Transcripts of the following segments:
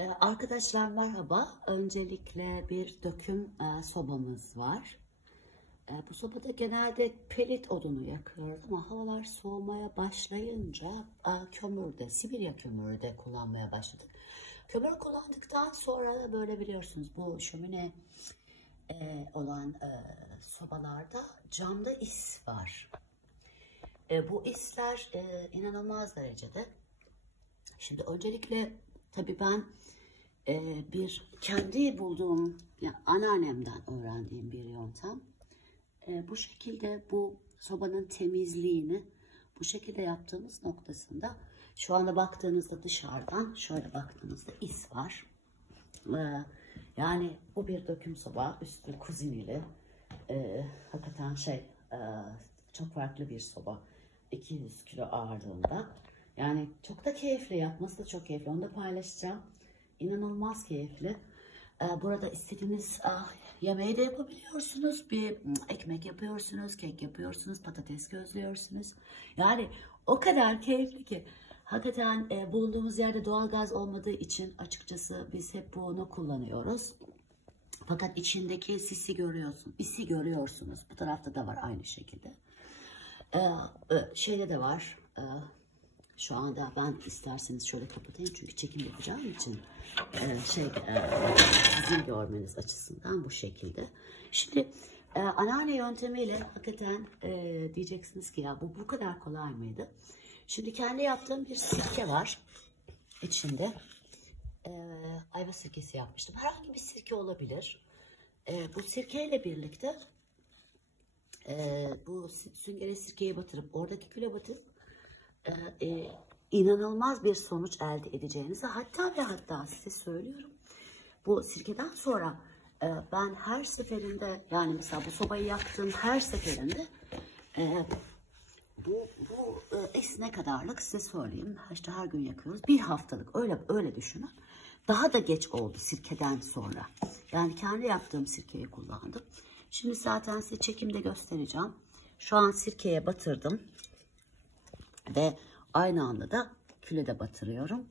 Arkadaşlar merhaba. Öncelikle bir döküm sobamız var. Bu sobada genelde pelet odunu yakıyoruz ama havalar soğumaya başlayınca kömürde, Sibirya kömürü de kullanmaya başladık. Kömür kullandıktan sonra böyle biliyorsunuz bu şömine olan sobalarda camda is var. Bu isler inanılmaz derecede. Şimdi öncelikle tabii ben bir kendi bulduğum, yani anneannemden öğrendiğim bir yöntem. Bu şekilde bu sobanın temizliğini bu şekilde yaptığımız noktasında şu anda baktığınızda dışarıdan şöyle baktığınızda is var. Yani bu bir döküm soba, üstü kuzinili, hakikaten çok farklı bir soba, 200 kilo ağırlığında. Yani çok da keyifli, yapması da çok keyifli, onu da paylaşacağım. İnanılmaz keyifli. Burada istediğiniz yemeği de yapabiliyorsunuz. Bir ekmek yapıyorsunuz, kek yapıyorsunuz, patates gözlüyorsunuz. Yani o kadar keyifli ki. Hakikaten bulunduğumuz yerde doğalgaz olmadığı için açıkçası biz hep bunu kullanıyoruz. Fakat içindeki isi görüyorsunuz. Bu tarafta da var aynı şekilde. Şeyde de var. Şu anda ben isterseniz şöyle kapatayım çünkü çekim yapacağım için sizin görmeniz açısından bu şekilde. Şimdi anneanne yöntemiyle hakikaten diyeceksiniz ki ya bu kadar kolay mıydı? Şimdi kendi yaptığım bir sirke var içinde. Ayva sirkesi yapmıştım. Herhangi bir sirke olabilir. Bu sirkeyle birlikte bu süngere sirkeyi batırıp oradaki küle batırıp inanılmaz bir sonuç elde edeceğinizi hatta size söylüyorum. Bu sirkeden sonra ben her seferinde, yani mesela bu sobayı yaktığım her seferinde bu ne kadarlık size söyleyeyim. İşte her gün yakıyoruz. Bir haftalık öyle düşünün. Daha da geç oldu sirkeden sonra. Yani kendi yaptığım sirkeyi kullandım. Şimdi zaten size çekimde göstereceğim. Şu an sirkeye batırdım. Ve aynı anda da küle de batırıyorum.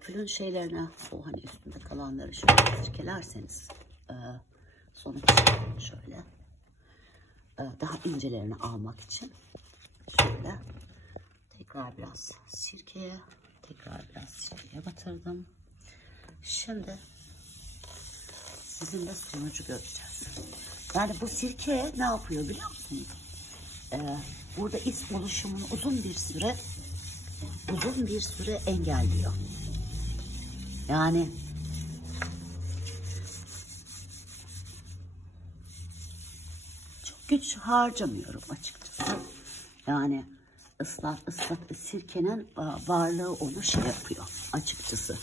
Külün şeylerine, o hani üstünde kalanları şöyle sirkelerseniz sonuç şöyle daha incelerini almak için şöyle tekrar biraz sirkeye batırdım. Şimdi sizinle sonucu göreceğiz. Yani bu sirke ne yapıyor biliyor musunuz? Burada is oluşumunu uzun bir süre engelliyor. Yani çok güç harcamıyorum açıkçası. Yani ıslat sirkenin varlığı onu yapıyor açıkçası.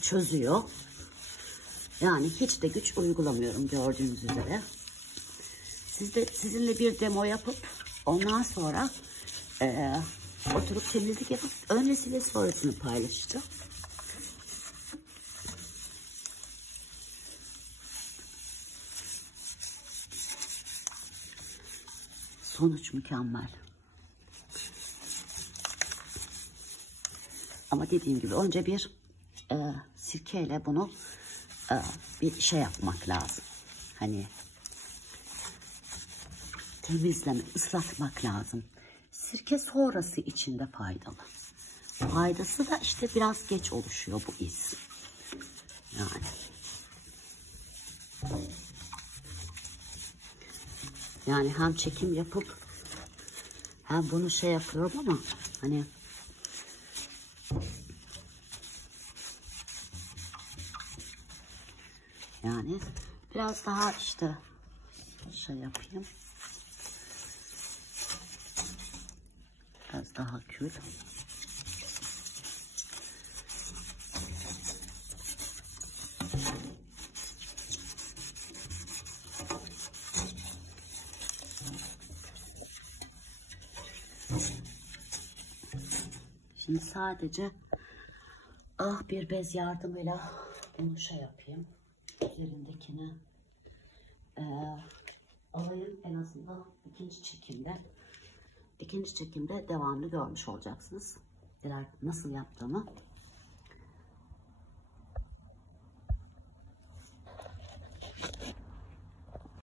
Çözüyor. Yani hiç de güç uygulamıyorum gördüğünüz üzere. Sizinle bir demo yapıp ondan sonra oturup temizlik yapıp öncesiyle sonrasını paylaşacağım. Sonuç mükemmel. Ama dediğim gibi önce bir sirkeyle bunu bir şey yapmak lazım. Hani temizleme, ıslatmak lazım. Sirke sonrası içinde faydalı. Faydası da işte biraz geç oluşuyor bu iz. Yani hem çekim yapıp hem bunu yapıyorum ama hani yani biraz daha işte yapayım. Biraz daha kül. Şimdi sadece bir bez yardımıyla bunu yapayım. Üzerindekini alayım, en azından ikinci çekimde devamlı görmüş olacaksınız. Nasıl yaptığımı.